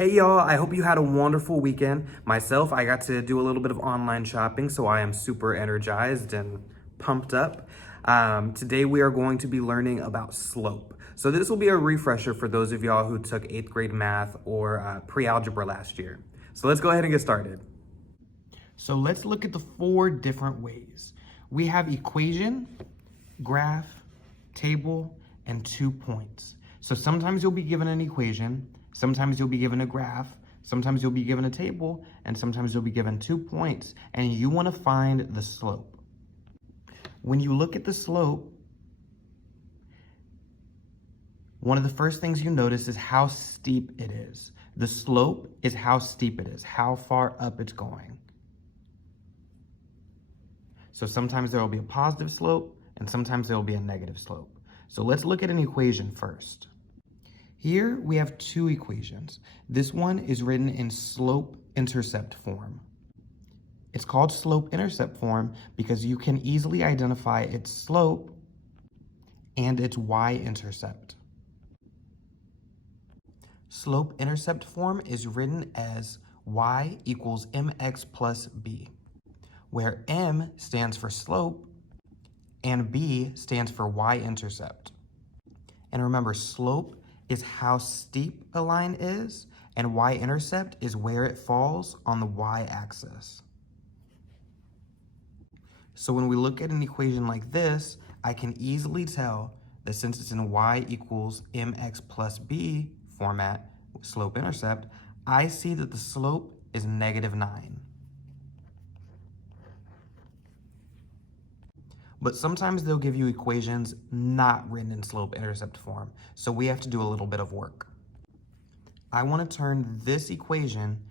Hey y'all, I hope you had a wonderful weekend. Myself, I got to do a little bit of online shopping, so I am super energized and pumped up. Today we are going to be learning about slope. So this will be a refresher for those of y'all who took 8th grade math or pre-algebra last year. So let's go ahead and get started. So let's look at the 4 different ways. We have equation, graph, table, and 2 points. So sometimes you'll be given an equation, sometimes you'll be given a graph, sometimes you'll be given a table, and sometimes you'll be given 2 points, and you want to find the slope. When you look at the slope, one of the first things you notice is how steep it is. The slope is how steep it is, how far up it's going. So sometimes there will be a positive slope, and sometimes there will be a negative slope. So let's look at an equation first. Here we have 2 equations. This one is written in slope-intercept form. It's called slope-intercept form because you can easily identify its slope and its y-intercept. Slope-intercept form is written as y equals mx plus b, where m stands for slope and b stands for y-intercept. And remember, slope is how steep a line is, and y-intercept is where it falls on the y-axis. So when we look at an equation like this, I can easily tell that since it's in y equals mx plus b format, slope-intercept, I see that the slope is -9. But sometimes they'll give you equations not written in slope-intercept form, so we have to do a little bit of work. I want to turn this equation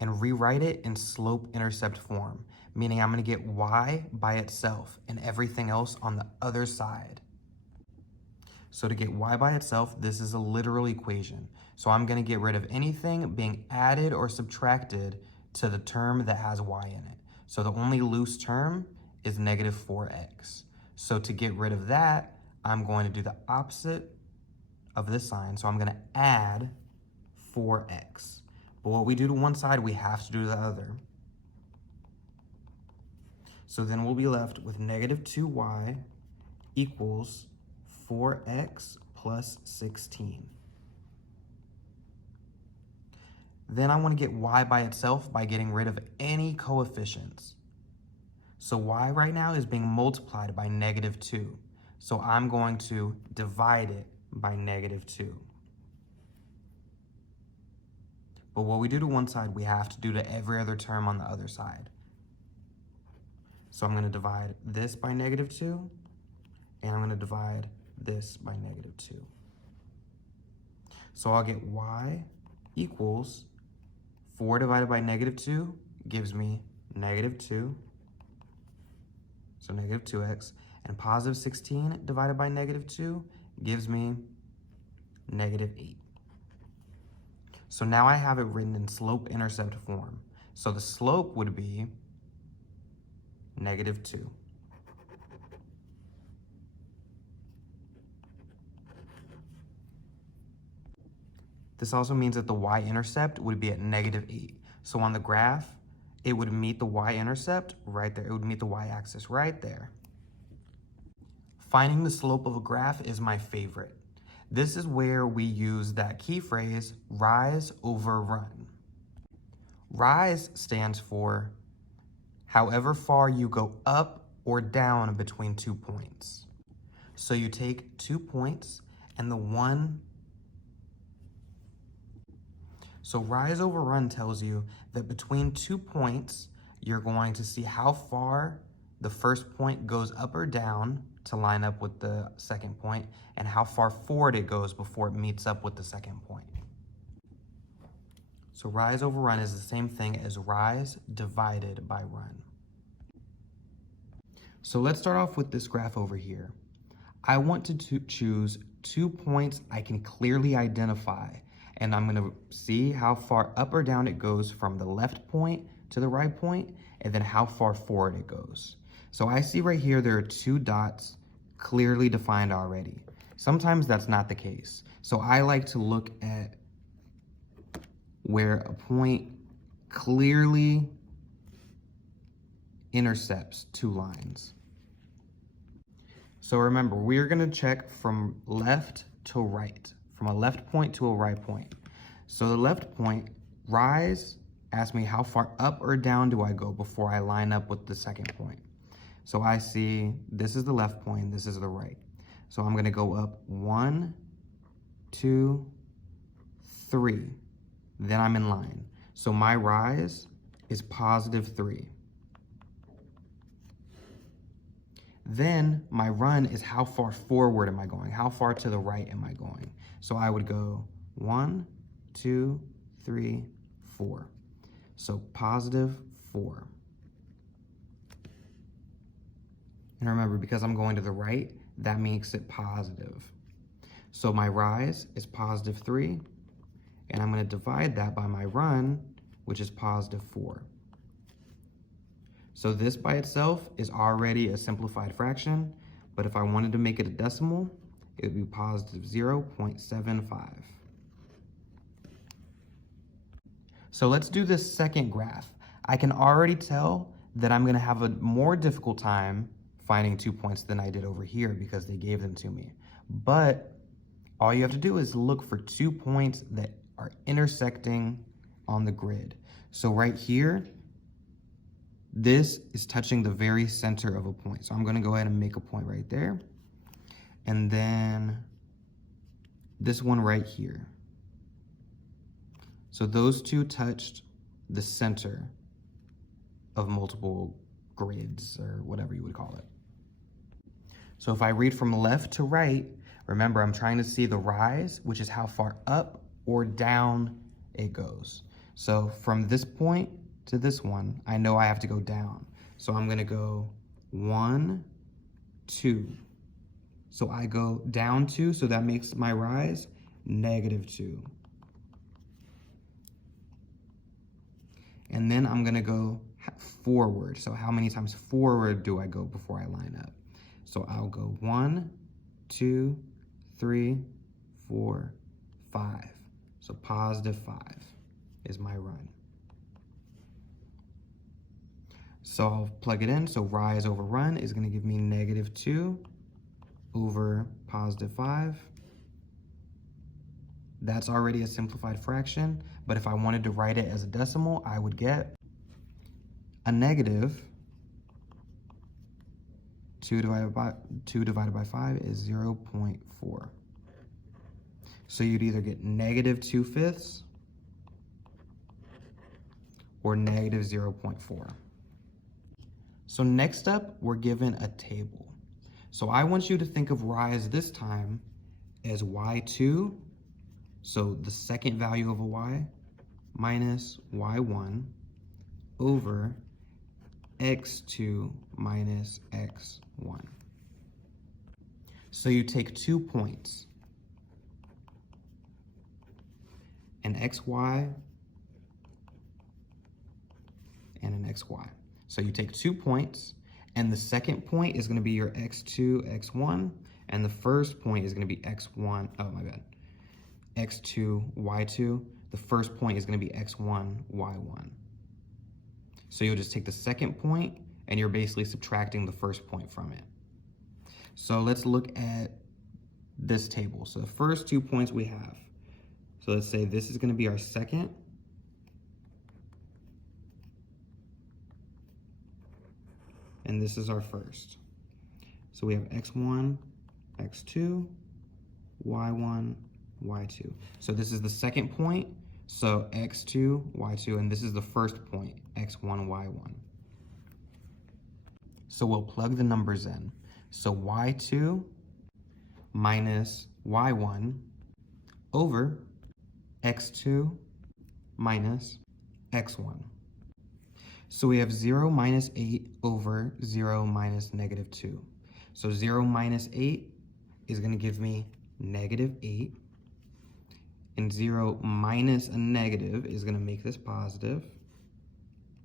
and rewrite it in slope-intercept form, meaning I'm going to get y by itself and everything else on the other side. So to get y by itself, this is a literal equation. So I'm going to get rid of anything being added or subtracted to the term that has y in it. So the only loose term is -4x. So to get rid of that, I'm going to do the opposite of this sign. So I'm going to add 4x. But what we do to one side, we have to do to the other. So then we'll be left with -2y equals 4x plus 16. Then I want to get y by itself by getting rid of any coefficients. So y right now is being multiplied by -2. So I'm going to divide it by -2. But what we do to one side, we have to do to every other term on the other side. So I'm going to divide this by -2, and I'm going to divide this by -2. So I'll get y equals 4 divided by -2 gives me -2. So -2x, and positive 16 divided by -2 gives me -8. So now I have it written in slope-intercept form. So the slope would be -2. This also means that the y-intercept would be at -8. So on the graph, it would meet the y-intercept right there. It would meet the y-axis right there. Finding the slope of a graph is my favorite. This is where we use that key phrase, rise over run. Rise stands for however far you go up or down between 2 points. So you take 2 points and the one. So rise over run tells you that between 2 points, you're going to see how far the first point goes up or down to line up with the second point, and how far forward it goes before it meets up with the second point. So rise over run is the same thing as rise divided by run. So let's start off with this graph over here. I want to choose 2 points I can clearly identify, and I'm going to see how far up or down it goes from the left point to the right point, and then how far forward it goes. So I see right here there are 2 dots clearly defined already. Sometimes that's not the case. So I like to look at where a point clearly intercepts two lines. So remember, we're gonna check from left to right, from a left point to a right point. So the left point, rise, asks me how far up or down do I go before I line up with the second point. So I see this is the left point, this is the right. So I'm gonna go up 1, 2, 3. Then I'm in line. So my rise is +3. Then my run is how far forward am I going? How far to the right am I going? So I would go 1, 2, 3, 4. So +4. And remember, because I'm going to the right, that makes it positive. So my rise is +3, and I'm going to divide that by my run, which is +4. So this by itself is already a simplified fraction, but if I wanted to make it a decimal, it would be +0.75. So let's do this second graph. I can already tell that I'm gonna have a more difficult time finding 2 points than I did over here because they gave them to me. But all you have to do is look for 2 points that are intersecting on the grid. So right here, this is touching the very center of a point. So I'm gonna go ahead and make a point right there. And then this one right here. So those two touched the center of multiple grids or whatever you would call it. So if I read from left to right, remember I'm trying to see the rise, which is how far up or down it goes. So from this point to this one, I know I have to go down. So I'm gonna go 1, 2. So I go down 2, so that makes my rise -2. And then I'm gonna go forward. So how many times forward do I go before I line up? So I'll go 1, 2, 3, 4, 5. So +5 is my run. So I'll plug it in. So rise over run is gonna give me -2 over +5. That's already a simplified fraction, but if I wanted to write it as a decimal, I would get a -2 divided by 5 is 0.4. So you'd either get -2/5 or -0.4. So next up, we're given a table. So I want you to think of rise this time as y2, so the second value of a y, minus y1 over x2 minus x1. So you take 2 points, an xy and an xy. So you take 2 points, and the second point is gonna be your x2, x1, and the first point is gonna be x1, oh my bad, x2, y2. The first point is gonna be x1, y1. So you'll just take the second point, and you're basically subtracting the first point from it. So let's look at this table. So the first 2 points we have. So let's say this is gonna be our second, and this is our first. So we have x1, x2, y1, y2. So this is the second point, so x2, y2, and this is the first point, x1, y1. So we'll plug the numbers in. So y2 minus y1 over x2 minus x1. So we have 0 minus 8 over 0 minus -2. So 0 minus 8 is going to give me -8. And 0 minus a negative is going to make this positive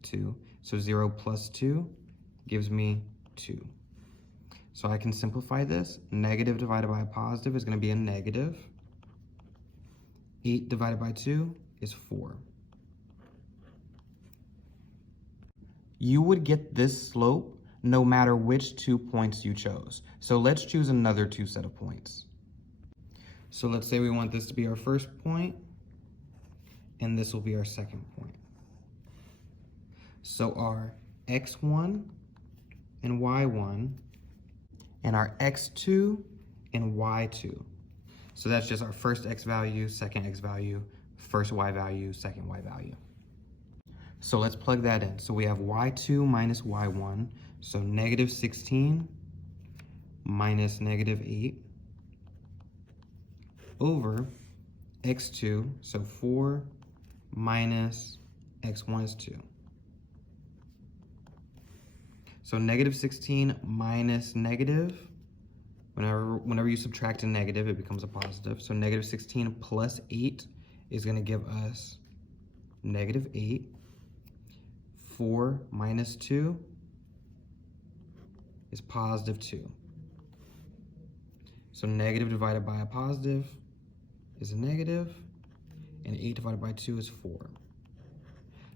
2. So 0 plus 2 gives me 2. So I can simplify this. Negative divided by a positive is going to be a negative. 8 divided by 2 is 4. you would get this slope no matter which 2 points you chose. So let's choose another 2 set of points. So let's say we want this to be our first point, and this will be our second point. So our x1 and y1, and our x2 and y2. So that's just our first x value, second x value, first y value, second y value. So let's plug that in. So we have y2 minus y1, so negative 16 minus negative 8 over x2, so 4 minus x1 is 2. So negative 16 minus negative, whenever you subtract a negative, it becomes a positive. So negative 16 plus 8 is going to give us negative 8. 4 minus 2 is positive 2. So negative divided by a positive is a negative, and 8 divided by 2 is 4.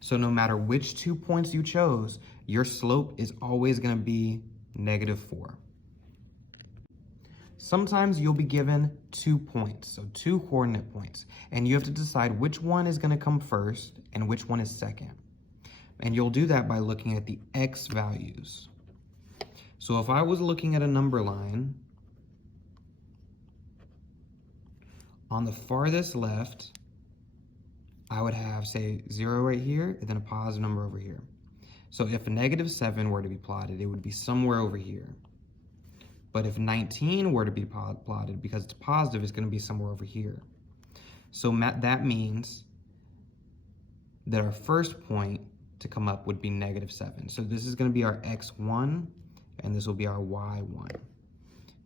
So no matter which 2 points you chose, your slope is always going to be negative 4. Sometimes you'll be given 2 points, so 2 coordinate points, and you have to decide which one is going to come first and which one is second. And you'll do that by looking at the x values. So if I was looking at a number line, on the farthest left, I would have, say, 0 right here, and then a positive number over here. So if a negative 7 were to be plotted, it would be somewhere over here. But if 19 were to be plotted, because it's positive, it's going to be somewhere over here. So that means that our first point to come up would be negative 7. So this is going to be our x1, and this will be our y1.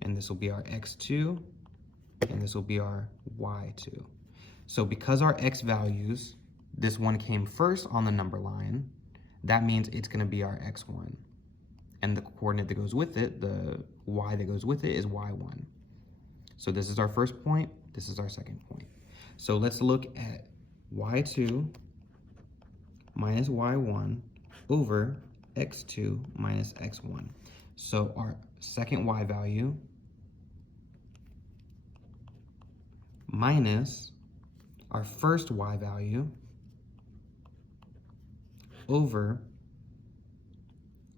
And this will be our x2, and this will be our y2. So because our x values, this one came first on the number line, that means it's going to be our x1. And the coordinate that goes with it, the y that goes with it, is y1. So this is our first point, this is our second point. So let's look at y2 minus y1 over x2 minus x1. So our second y value minus our first y value over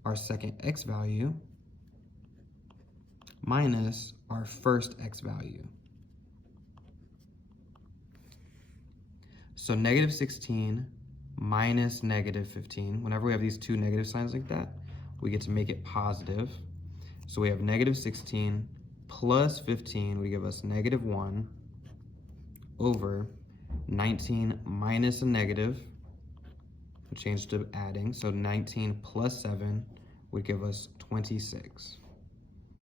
our second x value minus our first x value. So negative 16 minus negative 15, whenever we have these two negative signs like that, we get to make it positive. So we have negative 16 plus 15 would give us negative 1 over 19 minus a negative, we change to adding, so 19 plus 7 would give us 26.